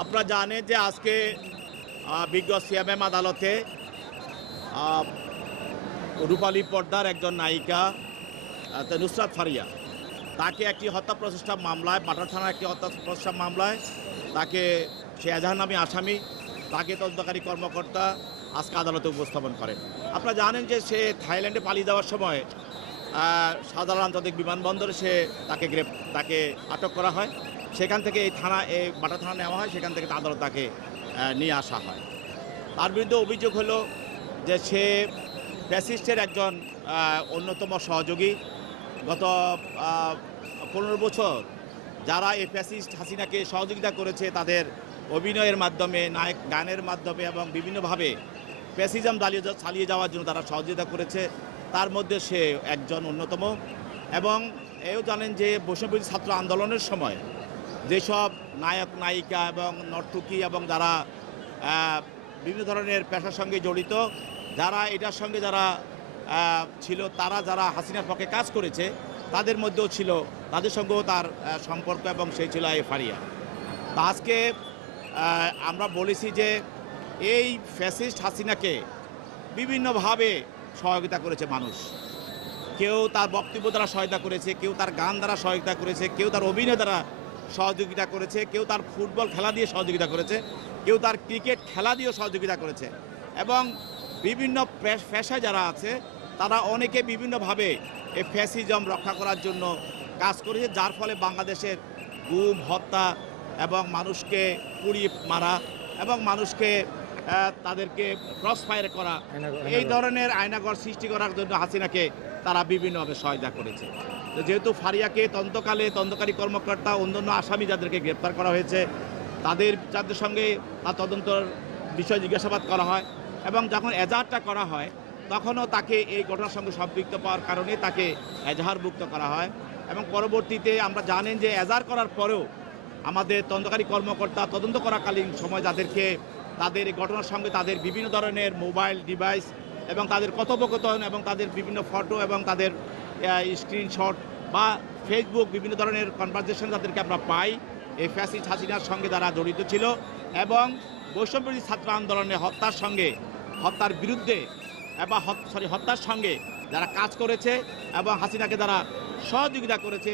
আপনারা জানেন যে আজকে বিজ্ঞ সিএমএম আদালতে রূপালী পর্দার একজন নায়িকা নুসরাত ফারিয়া তাকে একটি হত্যা প্রচেষ্টা মামলায় পাটার থানার একটি হত্যা প্রচেষ্টা মামলায় তাকে সে এজাহার নামী আসামি তাকে তদন্তকারী কর্মকর্তা আজকে আদালতে উপস্থাপন করেন। আপনারা জানেন যে সে থাইল্যান্ডে পালিয়ে যাওয়ার সময় শাহজালাল আন্তর্জাতিক বিমানবন্দরে তাকে আটক করা হয়। সেখান থেকে এই বাটা থানা নেওয়া হয়, সেখান থেকে আদালত তাকে নিয়ে আসা হয়। তার বিরুদ্ধে অভিযোগ হলো যে সে ফ্যাসিস্টের একজন অন্যতম সহযোগী। গত 15 বছর যারা এই ফ্যাসিস্ট হাসিনাকে সহযোগিতা করেছে তাদের অভিনয়ের মাধ্যমে, নায়ক গানের মাধ্যমে এবং বিভিন্নভাবে ফ্যাসিজম চালিয়ে যাওয়ার জন্য তারা সহযোগিতা করেছে, তার মধ্যে সে একজন অন্যতম। এবং এও জানেন যে বৈষম্যবিরোধী ছাত্র আন্দোলনের সময় যেসব নায়ক নায়িকা এবং নর্তকী এবং যারা বিভিন্ন ধরনের পেশার সঙ্গে জড়িত, যারা এটার সঙ্গে যারা ছিল, তারা যারা হাসিনার পক্ষে কাজ করেছে তাদের মধ্যেও ছিল, তাদের সঙ্গেও তার সম্পর্ক এবং সেই ছিল এই ফারিয়া। তা আজকে আমরা বলেছি যে এই ফ্যাসিস্ট হাসিনাকে বিভিন্নভাবে সহযোগিতা করেছে মানুষ। কেউ তার বক্তব্য দ্বারা সহায়তা করেছে, কেউ তার গান দ্বারা সহযোগিতা করেছে, কেউ তার অভিনয় দ্বারা সহযোগিতা করেছে, কেউ তার ফুটবল খেলা দিয়ে সহযোগিতা করেছে, কেউ তার ক্রিকেট খেলা দিয়েও সহযোগিতা করেছে। এবং বিভিন্ন পেশায় যারা আছে তারা অনেকে বিভিন্নভাবে এই ফ্যাসিজম রক্ষা করার জন্য কাজ করেছে, যার ফলে বাংলাদেশের গুম, হত্যা এবং মানুষকে পুড়িয়ে মারা এবং মানুষকে তাদেরকে ক্রস ফায়ার করা, এই ধরনের আয়নাঘর সৃষ্টি করার জন্য হাসিনাকে তারা বিভিন্নভাবে সহায়তা করেছে। তো যেহেতু ফারিয়াকে তদন্তকারী কর্মকর্তা অন্যান্য আসামি যাদেরকে গ্রেপ্তার করা হয়েছে তাদের সঙ্গে তার তদন্তর বিষয় জিজ্ঞাসাবাদ করা হয় এবং যখন এজাহারটা করা হয় তখনও তাকে এই ঘটনার সঙ্গে সম্পৃক্ত পাওয়ার কারণে তাকে এজাহারভুক্ত করা হয়। এবং পরবর্তীতে আমরা জানেন যে এজাহার করার পরেও আমাদের তদন্তকারী কর্মকর্তা তদন্ত করাকালীন সময় তাদের এই ঘটনার সঙ্গে তাদের বিভিন্ন ধরনের মোবাইল ডিভাইস এবং তাদের কথোপকথন এবং তাদের বিভিন্ন ফটো এবং তাদের স্ক্রিনশট বা ফেসবুক বিভিন্ন ধরনের কনভারসেশন যাদেরকে আমরা পাই এই ফ্যাসিস্ট হাসিনার সঙ্গে যারা জড়িত ছিল এবং বৈষম্যবিরোধী ছাত্র আন্দোলনে হত্যার বিরুদ্ধে এবং হত্যার সঙ্গে যারা কাজ করেছে এবং হাসিনাকে যারা সহযোগিতা করেছে,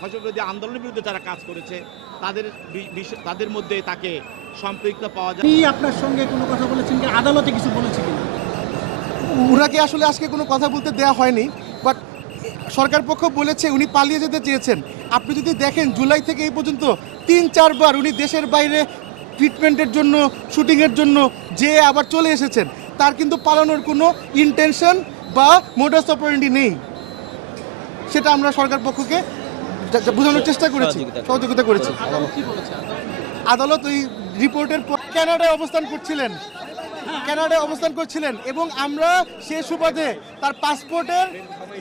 বৈষম্যবিরোধী আন্দোলনের বিরুদ্ধে যারা কাজ করেছে তাদের মধ্যে তাকে সম্পৃক্ত পাওয়া যায়। আপনার সঙ্গে কোনো কথা বলেছেন কি, আদালতে কিছু বলেছে কিনা? ওনাকে আসলে আজকে কোনো কথা বলতে দেওয়া হয়নি, বাট সরকার পক্ষ বলেছে উনি পালিয়ে যেতে চেয়েছেন। আপনি যদি দেখেন জুলাই থেকে এই পর্যন্ত 3-4 বার উনি দেশের বাইরে ট্রিটমেন্টের জন্য, শুটিংয়ের জন্য যে আবার চলে এসেছেন, তার কিন্তু পালানোর কোনো ইন্টেনশন বা মোডাস অপারেন্ডি নেই। সেটা আমরা সরকার পক্ষকে বোঝানোর চেষ্টা করেছি, সহযোগিতা করেছি। আদালত ওই রিপোর্টের পর কানাডায় অবস্থান করছিলেন এবং আমরা সে সুবাদে তার পাসপোর্টের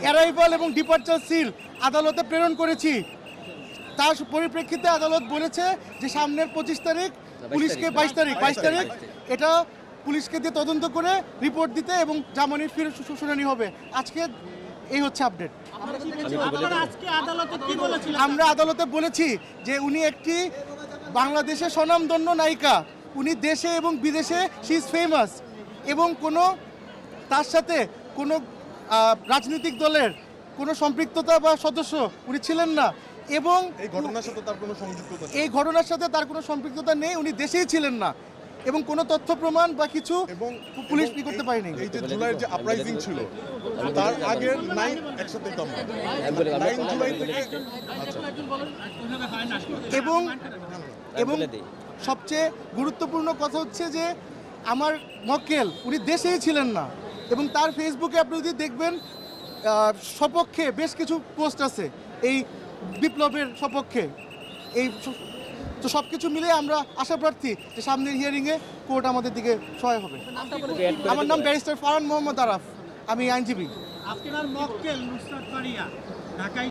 অ্যারাইভাল এবং ডিপার্চার সিল আদালতে প্রেরণ করেছি। তার পরিপ্রেক্ষিতে আদালত বলেছে যে সামনের 25 তারিখ পুলিশকে 22 তারিখ এটা পুলিশকে দিয়ে তদন্ত করে রিপোর্ট দিতে এবং জামিনের ফিরে শুনানি হবে। আজকে এই হচ্ছে আপডেট। আমরা আদালতে বলেছি যে উনি একটি বাংলাদেশের স্বনামধন্য নায়িকা, উনি দেশে এবং বিদেশে শি ইজ ফেমাস এবং তার সাথে কোনো রাজনৈতিক দলের কোনো সম্পৃক্ততা বা সদস্য উনি ছিলেন না এবং এই ঘটনার সাথে তার কোনো সম্পৃক্ততা নেই, উনি দেশেই ছিলেন না এবং কোনো তথ্য প্রমাণ বা কিছু পুলিশ করতে পারেনি। এই যে জুলাইয়ের যে আপরাইজিং ছিল তার আগে 9 একসাথে কম 9 জুলাই থেকে এবং সবচেয়ে গুরুত্বপূর্ণ কথা হচ্ছে যে আমার মক্কেল উনি দেশেই ছিলেন না এবং তার ফেসবুকে আপনি যদি দেখবেন সপক্ষে বেশ কিছু পোস্ট আছে এই বিপ্লবের সপক্ষে। তো সব কিছু মিলে আমরা আশা প্রার্থী যে সামনের হিয়ারিংয়ে কোর্ট আমাদের দিকে সহায় হবে। আমার নাম ব্যারিস্টার ফারহান মোহাম্মদ আরাফ, আমি আইনজীবী। আপনার মক্কেল নুসরাত ফারিয়া ঢাকায়